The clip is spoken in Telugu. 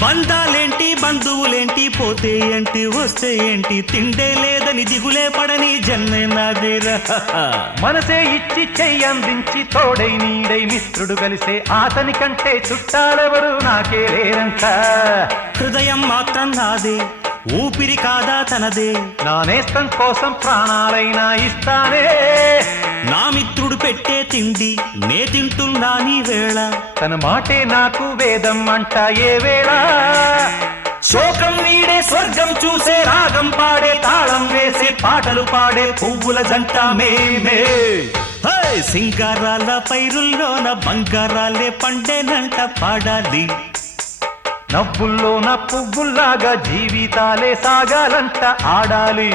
బంధాలేంటి బంధువులేంటి పోతే ఏంటి వస్తే ఏంటి తిండే లేదని దిగులే పడని జన్మే నాదేరా మనసే ఇచ్చి చెయ్యందించి తోడై నీడై మిత్రుడు కలిసే అతని కంటే చుట్టాలెవరు నాకే లేరంట హృదయం మాత్రం నాదే ఊపిరి కాదా తనదే నా నేస్తం కోసం ప్రాణాలైనా ఇస్తానే నా మిత్రుడు పెట్టే తిండి నే తింటున్నా నీ వేళ తన మాటే నాకు వేదం అంట ఏ వేళ శోకం వీడే స్వర్గం చూసే రాగం పాడే తాళం వేసే పాటలు పాడే పువ్వుల జంట మేమే సింగారాల పైరుల్లోన బంగారాలే పండేనంట పాడాలి నవ్వుల్లోన పువ్వుల్లాగా జీవితాలే సాగాలంట ఆడాలి